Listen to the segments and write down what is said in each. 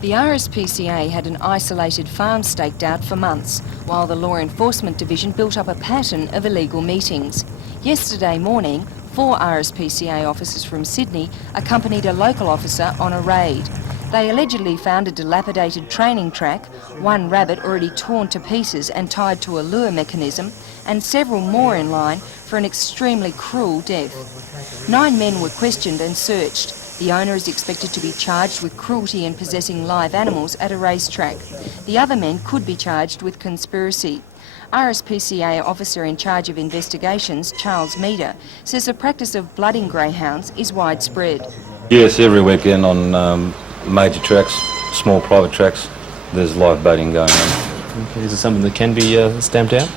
The RSPCA had an isolated farm staked out for months, while the Law Enforcement Division built up a pattern of illegal meetings. Yesterday morning, 4 RSPCA officers from Sydney accompanied a local officer on a raid. They allegedly found a dilapidated training track, 1 rabbit already torn to pieces and tied to a lure mechanism, and several more in line for an extremely cruel death. 9 men were questioned and searched. The owner is expected to be charged with cruelty in possessing live animals at a racetrack. The other men could be charged with conspiracy. RSPCA officer in charge of investigations, Charles Meader, says the practice of blooding greyhounds is widespread. Yes, every weekend on major tracks, small private tracks, there's live baiting going on. Okay, is it something that can be stamped out?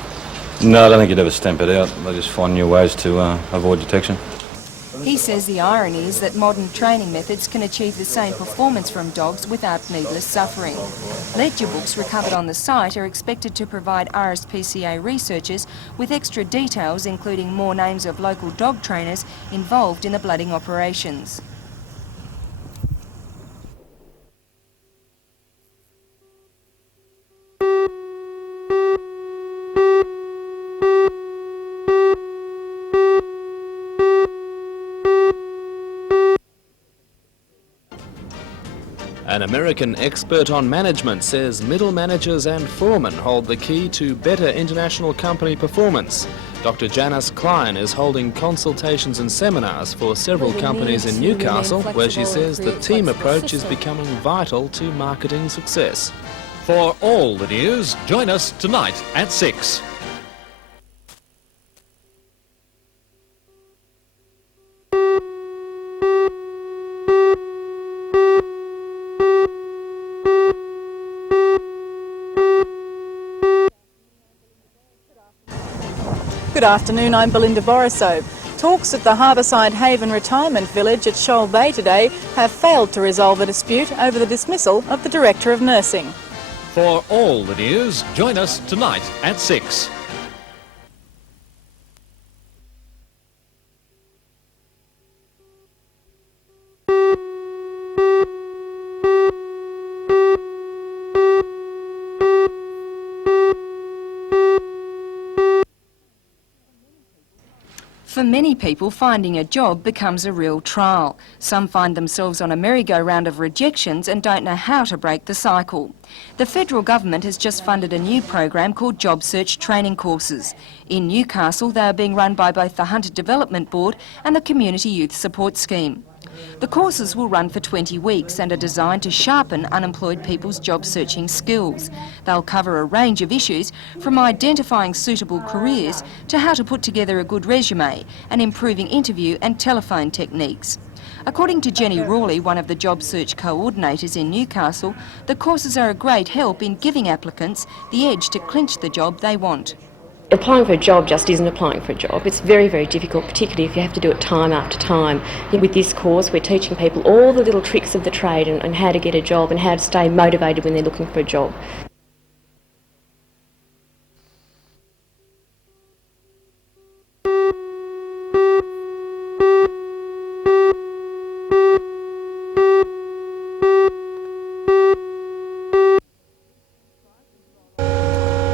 No, I don't think you'd ever stamp it out. They just find new ways to avoid detection. He says the irony is that modern training methods can achieve the same performance from dogs without needless suffering. Ledger books recovered on the site are expected to provide RSPCA researchers with extra details, including more names of local dog trainers involved in the blooding operations. An American expert on management says middle managers and foremen hold the key to better international company performance. Dr. Janice Klein is holding consultations and seminars for several companies in Newcastle, where she says the team approach is becoming vital to marketing success. For all the news, join us tonight at 6. Good afternoon, I'm Belinda Borisov. Talks at the Harbourside Haven Retirement Village at Shoal Bay today have failed to resolve a dispute over the dismissal of the Director of Nursing. For all the news, join us tonight at 6. For many people, finding a job becomes a real trial. Some find themselves on a merry-go-round of rejections and don't know how to break the cycle. The federal government has just funded a new program called Job Search Training Courses. In Newcastle, they are being run by both the Hunter Development Board and the Community Youth Support Scheme. The courses will run for 20 weeks and are designed to sharpen unemployed people's job searching skills. They'll cover a range of issues from identifying suitable careers to how to put together a good resume and improving interview and telephone techniques. According to Jenny Rawley, one of the job search coordinators in Newcastle, the courses are a great help in giving applicants the edge to clinch the job they want. Applying for a job just isn't applying for a job. It's very, very difficult, particularly if you have to do it time after time. With this course, we're teaching people all the little tricks of the trade and how to get a job and how to stay motivated when they're looking for a job.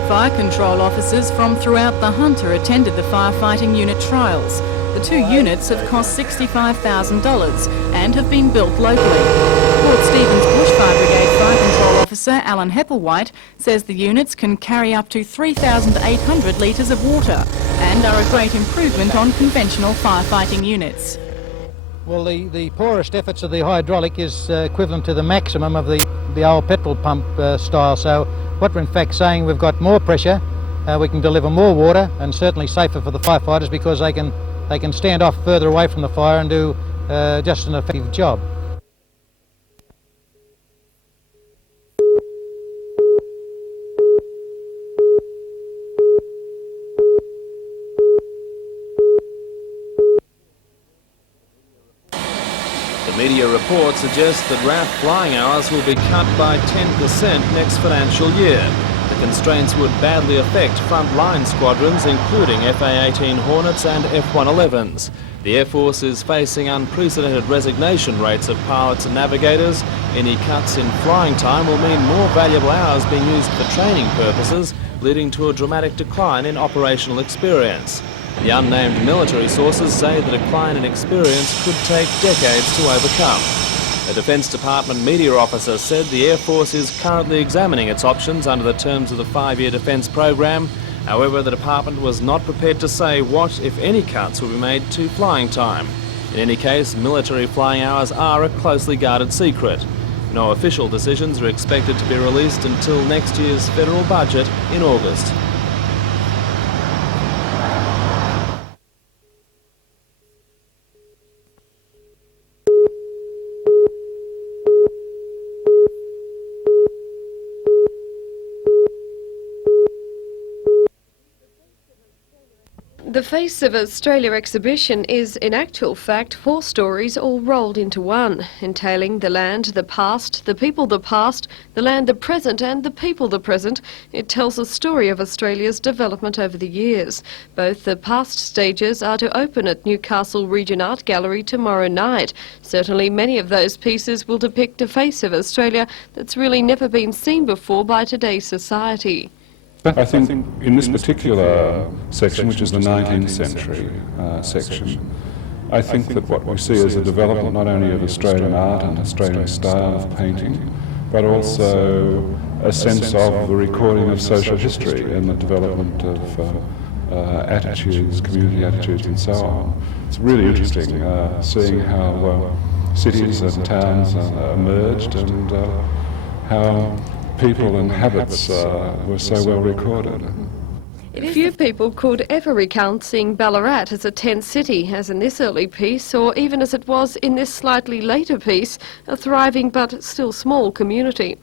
Fire control officers from throughout the Hunter attended the firefighting unit trials. The 2 units have cost $65,000 and have been built locally. Port Stephens Bushfire Brigade Fire Control Officer Alan Hepplewhite says the units can carry up to 3,800 litres of water and are a great improvement on conventional firefighting units. Well, the poorest efforts of the hydraulic is equivalent to the maximum of the old petrol pump style. So what we're in fact saying, we've got more pressure, we can deliver more water, and certainly safer for the firefighters because they can stand off further away from the fire and do just an effective job. The media report suggests that RAF flying hours will be cut by 10% next financial year. The constraints would badly affect front-line squadrons, including FA-18 Hornets and F-111s. The Air Force is facing unprecedented resignation rates of pilots and navigators. Any cuts in flying time will mean more valuable hours being used for training purposes, leading to a dramatic decline in operational experience. The unnamed military sources say the decline in experience could take decades to overcome. A Defence Department media officer said the Air Force is currently examining its options under the terms of the 5-year defence program. However, the department was not prepared to say what, if any, cuts will be made to flying time. In any case, military flying hours are a closely guarded secret. No official decisions are expected to be released until next year's federal budget in August. The Face of Australia exhibition is, in actual fact, 4 stories all rolled into one, entailing the land, the past, the people, the land, the present and the people, the present. It tells a story of Australia's development over the years. Both the past stages are to open at Newcastle Region Art Gallery tomorrow night. Certainly many of those pieces will depict a face of Australia that's really never been seen before by today's society. I think in this particular section, which is the 19th century section, I think that what we see is a development not only of Australian art and Australian style of painting, but also a sense of the recording of social history and the development of attitudes, community attitudes and so on. It's really interesting seeing how cities and towns emerged and how people and habits were so well recorded. Few people could ever recount seeing Ballarat as a tent city, as in this early piece, or even as it was in this slightly later piece, a thriving but still small community.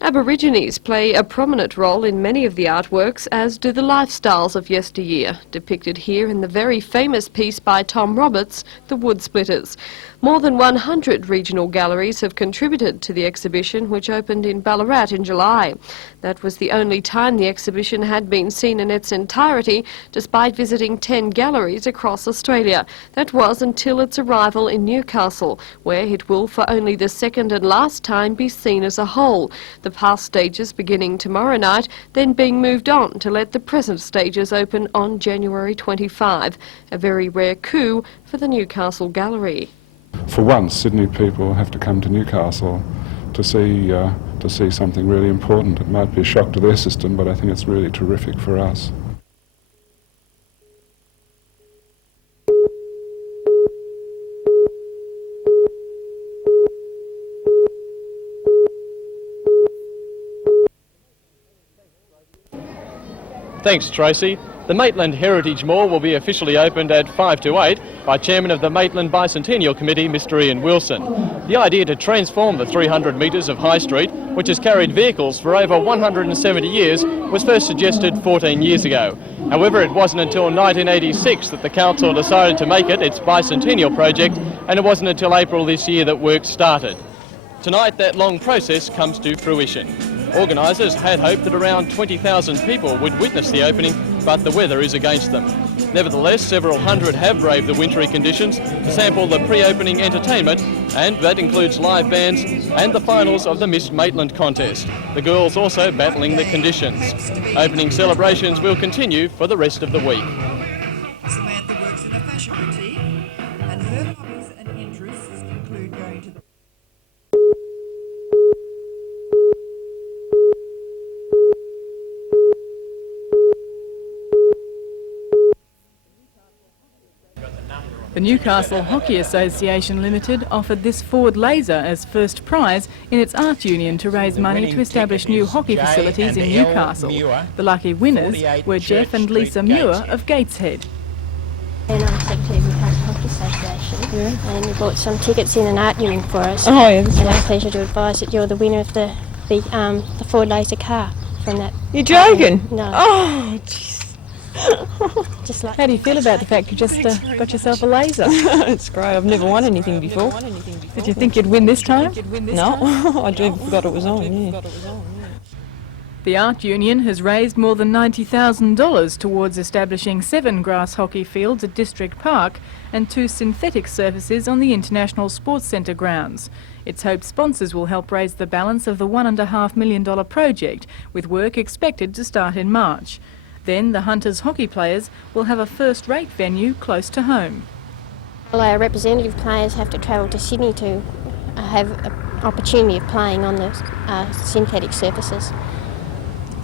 Aborigines play a prominent role in many of the artworks, as do the lifestyles of yesteryear, depicted here in the very famous piece by Tom Roberts, The Wood Splitters. More than 100 regional galleries have contributed to the exhibition, which opened in Ballarat in July. That was the only time the exhibition had been seen in its entirety, despite visiting 10 galleries across Australia. That was until its arrival in Newcastle, where it will for only the second and last time be seen as a whole. The past stages beginning tomorrow night, then being moved on to let the present stages open on January 25. A very rare coup for the Newcastle Gallery. For once, Sydney people have to come to Newcastle to see something really important. It might be a shock to their system, but I think it's really terrific for us. Thanks, Tracy. The Maitland Heritage Mall will be officially opened at 5 to 8 by Chairman of the Maitland Bicentennial Committee, Mr Ian Wilson. The idea to transform the 300 metres of High Street, which has carried vehicles for over 170 years, was first suggested 14 years ago. However, it wasn't until 1986 that the council decided to make it its bicentennial project, and it wasn't until April this year that work started. Tonight, that long process comes to fruition. Organisers had hoped that around 20,000 people would witness the opening, but the weather is against them. Nevertheless, several hundred have braved the wintry conditions to sample the pre-opening entertainment, and that includes live bands and the finals of the Miss Maitland contest. The girls also battling the conditions. Opening celebrations will continue for the rest of the week. Samantha works in a fashion boutique, and her hobbies and interests include going to the The Newcastle Hockey Association Limited offered this Ford Laser as first prize in its art union to raise money to establish new hockey facilities in Newcastle. The lucky winners were Jeff and Lisa Muir of Gateshead. And I'm secretary of the Newcastle Hockey Association, and you bought some tickets in an art union for us. Oh, yeah, that's and right. it's a pleasure to advise that you're the winner of the Ford Laser car from that. You're joking? No. Oh, jeez. Just like. How do you feel about the fact you just got yourself a laser? It's great. I've never won anything before. Did you think you'd win this time? No, I do forgot it was on, yeah. The Art Union has raised more than $90,000 towards establishing 7 grass hockey fields at District Park and 2 synthetic surfaces on the International Sports Centre grounds. It's hoped sponsors will help raise the balance of the $1.5 million project, with work expected to start in March. Then the Hunters hockey players will have a first-rate venue close to home. Well, our representative players have to travel to Sydney to have an opportunity of playing on the synthetic surfaces.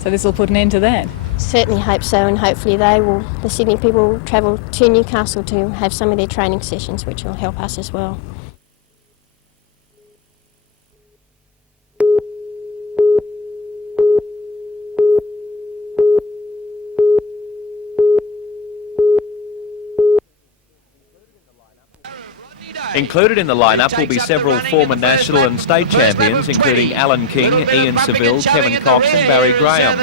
So this will put an end to that? Certainly hope so, and hopefully the Sydney people will travel to Newcastle to have some of their training sessions, which will help us as well. Included in the lineup will be several former national and state champions, including Alan King, Ian Seville, Kevin Cox and Barry Graham.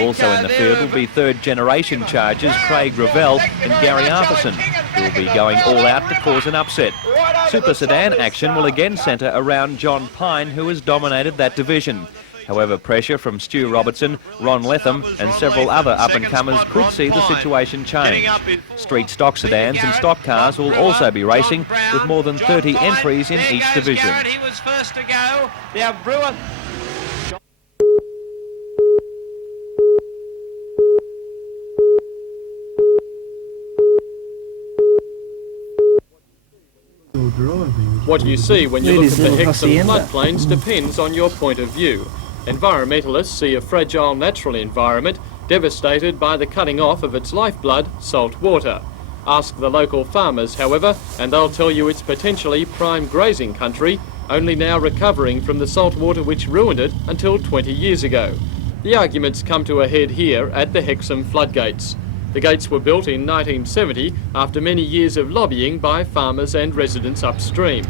Also in the field will be third-generation chargers Craig Revell and Gary Arthurson, who will be going all out to cause an upset. Super Sedan action will again centre around John Pine, who has dominated that division. However, pressure from Stu Robertson, Ron Letham and several other up-and-comers could see the situation change. Street stock sedans and stock cars will also be racing, with more than 30 entries in each division. He was first to go. The Brewer. What you see when you look at the Hexham floodplains depends on your point of view. Environmentalists see a fragile natural environment devastated by the cutting off of its lifeblood, salt water. Ask the local farmers, however, and they'll tell you it's potentially prime grazing country, only now recovering from the salt water which ruined it until 20 years ago. The arguments come to a head here at the Hexham floodgates. The gates were built in 1970 after many years of lobbying by farmers and residents upstream.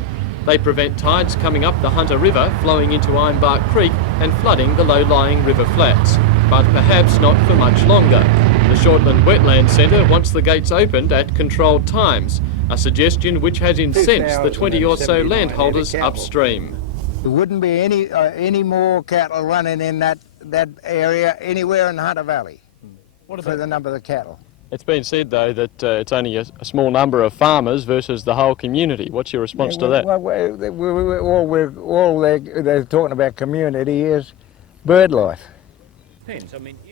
They prevent tides coming up the Hunter River, flowing into Ironbark Creek and flooding the low-lying river flats, but perhaps not for much longer. The Shortland Wetland Centre wants the gates opened at controlled times, a suggestion which has incensed the 20 or so landholders upstream. There wouldn't be any more cattle running in that area anywhere in the Hunter Valley for the number of the cattle. It's been said, though, that it's only a small number of farmers versus the whole community. What's your response to that? All they're talking about community is bird life.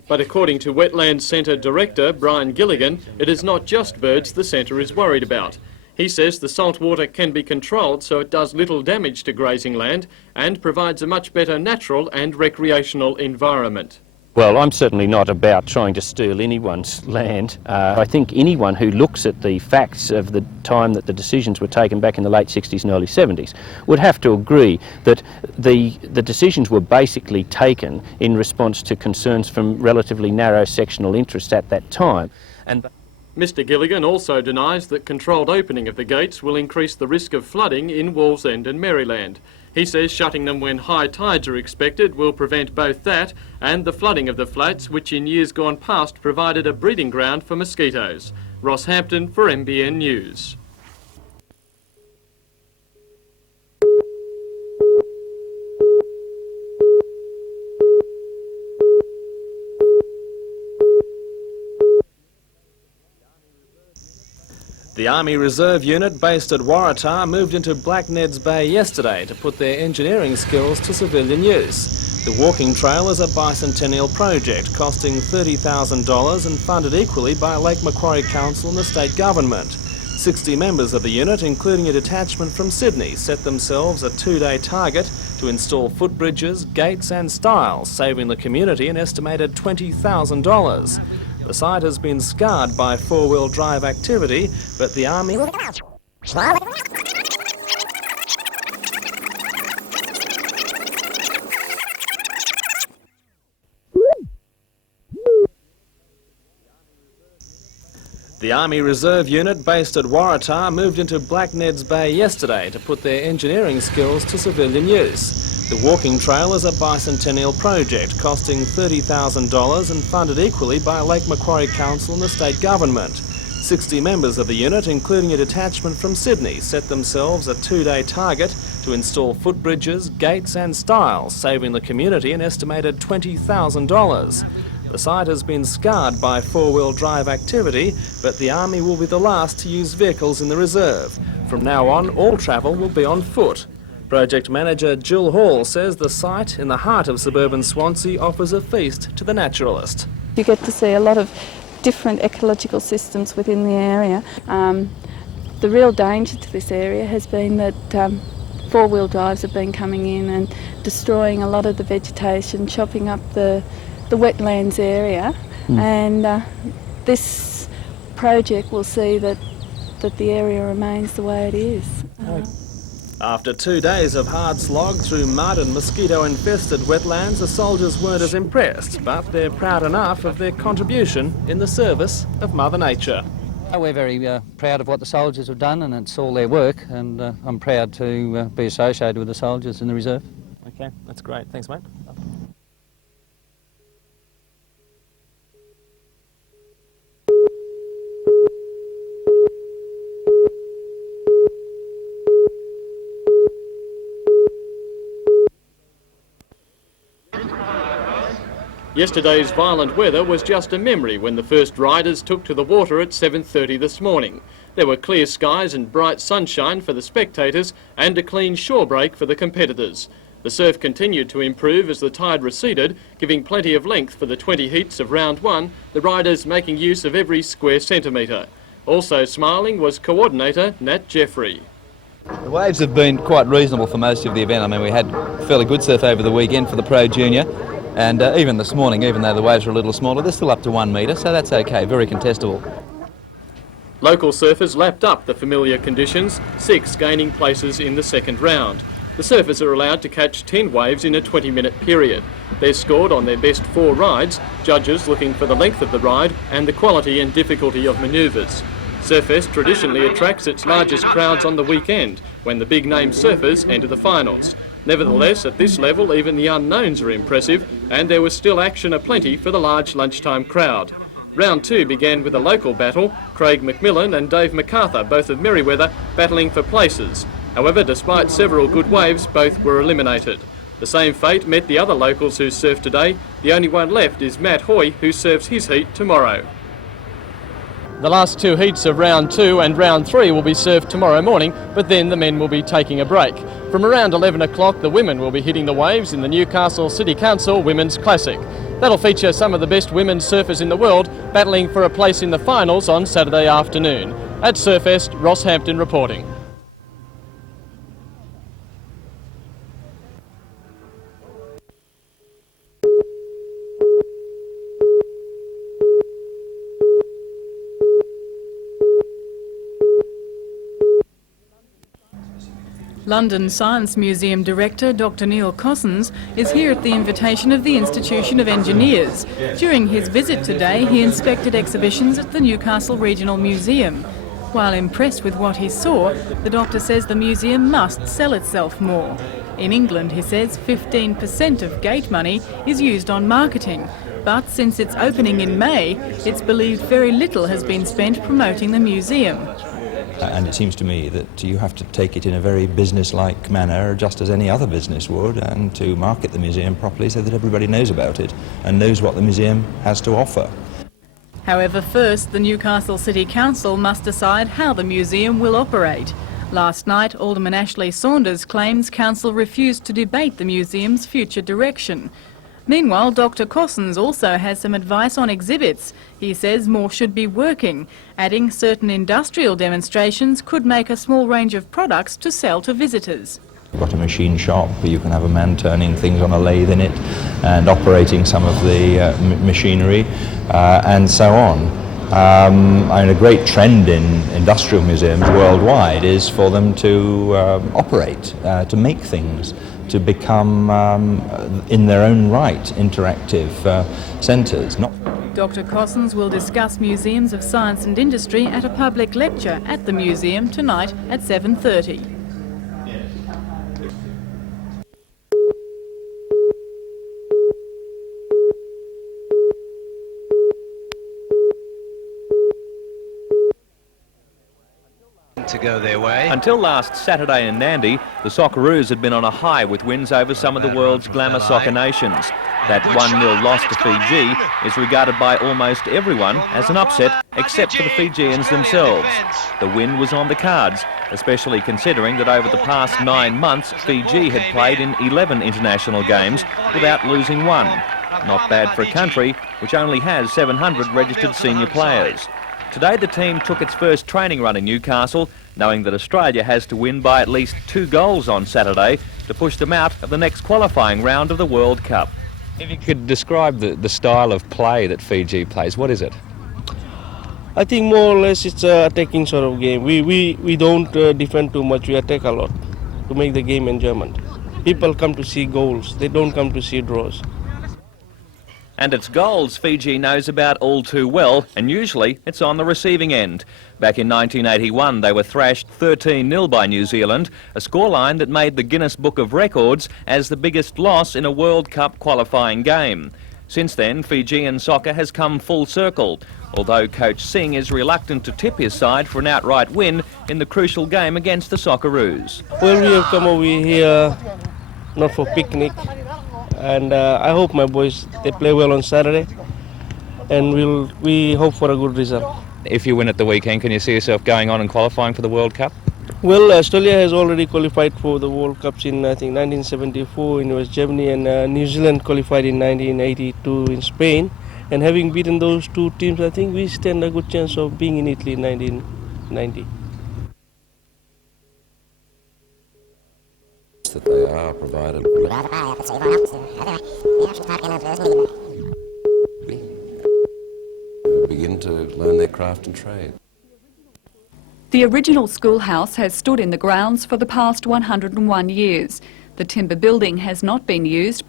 But according to Wetlands Centre Director Brian Gilligan, it is not just birds the centre is worried about. He says the salt water can be controlled so it does little damage to grazing land and provides a much better natural and recreational environment. Well, I'm certainly not about trying to steal anyone's land. I think anyone who looks at the facts of the time that the decisions were taken back in the late 60s and early 70s would have to agree that the decisions were basically taken in response to concerns from relatively narrow sectional interests at that time. And Mr Gilligan also denies that controlled opening of the gates will increase the risk of flooding in Wallsend and Maryland. He says shutting them when high tides are expected will prevent both that and the flooding of the flats, which in years gone past provided a breeding ground for mosquitoes. Ross Hampton for NBN News. The Army Reserve Unit based at Waratah moved into Blackned's Bay yesterday to put their engineering skills to civilian use. The walking trail is a bicentennial project costing $30,000 and funded equally by Lake Macquarie Council and the state government. 60 members of the unit, including a detachment from Sydney, set themselves a 2-day target to install footbridges, gates and stiles, saving the community an estimated $20,000. The site has been scarred by four-wheel drive activity, but the Army... The Army Reserve Unit based at Waratah moved into Blackned's Bay yesterday to put their engineering skills to civilian use. The walking trail is a bicentennial project costing $30,000 and funded equally by Lake Macquarie Council and the state government. 60 members of the unit, including a detachment from Sydney, set themselves a 2-day target to install footbridges, gates and stiles, saving the community an estimated $20,000. The site has been scarred by four-wheel drive activity, but the Army will be the last to use vehicles in the reserve. From now on, all travel will be on foot. Project manager Jill Hall says the site in the heart of suburban Swansea offers a feast to the naturalist. You get to see a lot of different ecological systems within the area. The real danger to this area has been that four-wheel drives have been coming in and destroying a lot of the vegetation, chopping up the wetlands area, and this project will see that the area remains the way it is. After 2 days of hard slog through mud and mosquito-infested wetlands, the soldiers weren't as impressed, but they're proud enough of their contribution in the service of Mother Nature. We're very proud of what the soldiers have done, and it's all their work, and I'm proud to be associated with the soldiers in the reserve. Okay, that's great. Thanks, mate. Yesterday's violent weather was just a memory when the first riders took to the water at 7:30 this morning. There were clear skies and bright sunshine for the spectators and a clean shore break for the competitors. The surf continued to improve as the tide receded, giving plenty of length for the 20 heats of round one, the riders making use of every square centimetre. Also smiling was coordinator Nat Jeffrey. The waves have been quite reasonable for most of the event. I mean, we had fairly good surf over the weekend for the Pro Junior. And even this morning, even though the waves are a little smaller, they're still up to 1 metre, so that's okay, very contestable. Local surfers lapped up the familiar conditions, 6 gaining places in the second round. The surfers are allowed to catch 10 waves in a 20-minute period. They're scored on their best 4 rides, judges looking for the length of the ride and the quality and difficulty of manoeuvres. Surfest traditionally attracts its largest crowds on the weekend, when the big-name surfers enter the finals. Nevertheless, at this level, even the unknowns are impressive, and there was still action aplenty for the large lunchtime crowd. Round 2 began with a local battle, Craig McMillan and Dave MacArthur, both of Merewether, battling for places. However, despite several good waves, both were eliminated. The same fate met the other locals who surfed today. The only one left is Matt Hoy, who serves his heat tomorrow. The last 2 heats of round 2 and round 3 will be surfed tomorrow morning, but then the men will be taking a break. From around 11 o'clock, the women will be hitting the waves in the Newcastle City Council Women's Classic. That'll feature some of the best women's surfers in the world battling for a place in the finals on Saturday afternoon. At Surfest, Ross Hampton reporting. London Science Museum Director Dr Neil Cossins is here at the invitation of the Institution of Engineers. During his visit today, he inspected exhibitions at the Newcastle Regional Museum. While impressed with what he saw, the doctor says the museum must sell itself more. In England, he says, 15% of gate money is used on marketing. But since its opening in May, it's believed very little has been spent promoting the museum. And it seems to me that you have to take it in a very business-like manner, just as any other business would, and to market the museum properly so that everybody knows about it and knows what the museum has to offer. However, first, the Newcastle City Council must decide how the museum will operate. Last night, Alderman Ashley Saunders claims council refused to debate the museum's future direction. Meanwhile, Dr Cossins also has some advice on exhibits. He says more should be working, adding certain industrial demonstrations could make a small range of products to sell to visitors. You've got a machine shop where you can have a man turning things on a lathe in it and operating some of the machinery and so on. And a great trend in industrial museums worldwide is for them to operate, to make things, to become, in their own right, interactive centres. Dr Cossins will discuss museums of science and industry at a public lecture at the museum tonight at 7:30. seemed to go their way. Until last Saturday in Nandi, the Socceroos had been on a high with wins over some of the world's glamour soccer nations. That 1-0 loss to Fiji is regarded by almost everyone as an upset, except for the Fijians themselves. The win was on the cards, especially considering that over the past 9 months, Fiji had played in 11 international games without losing one. Not bad for a country which only has 700 registered senior players. Today the team took its first training run in Newcastle, knowing that Australia has to win by at least 2 goals on Saturday to push them out of the next qualifying round of the World Cup. If you could describe the style of play that Fiji plays, what is it? I think more or less it's an attacking sort of game. We don't defend too much, we attack a lot to make the game enjoyment. People come to see goals, they don't come to see draws. And it's goals Fiji knows about all too well, and usually it's on the receiving end. Back in 1981 they were thrashed 13-0 by New Zealand, a scoreline that made the Guinness Book of Records as the biggest loss in a World Cup qualifying game. Since then, Fijian soccer has come full circle, although coach Singh is reluctant to tip his side for an outright win in the crucial game against the Socceroos. Well, we have come over here not for picnic, and I hope my boys, they play well on Saturday, and we hope for a good result. If you win at the weekend, can you see yourself going on and qualifying for the World Cup? Well, Australia has already qualified for the World Cups in, I think, 1974 in West Germany, and New Zealand qualified in 1982 in Spain. And having beaten those two teams, I think we stand a good chance of being in Italy in 1990. That they are provided begin to learn their craft and trade. The original schoolhouse has stood in the grounds for the past 101 years. The timber building has not been used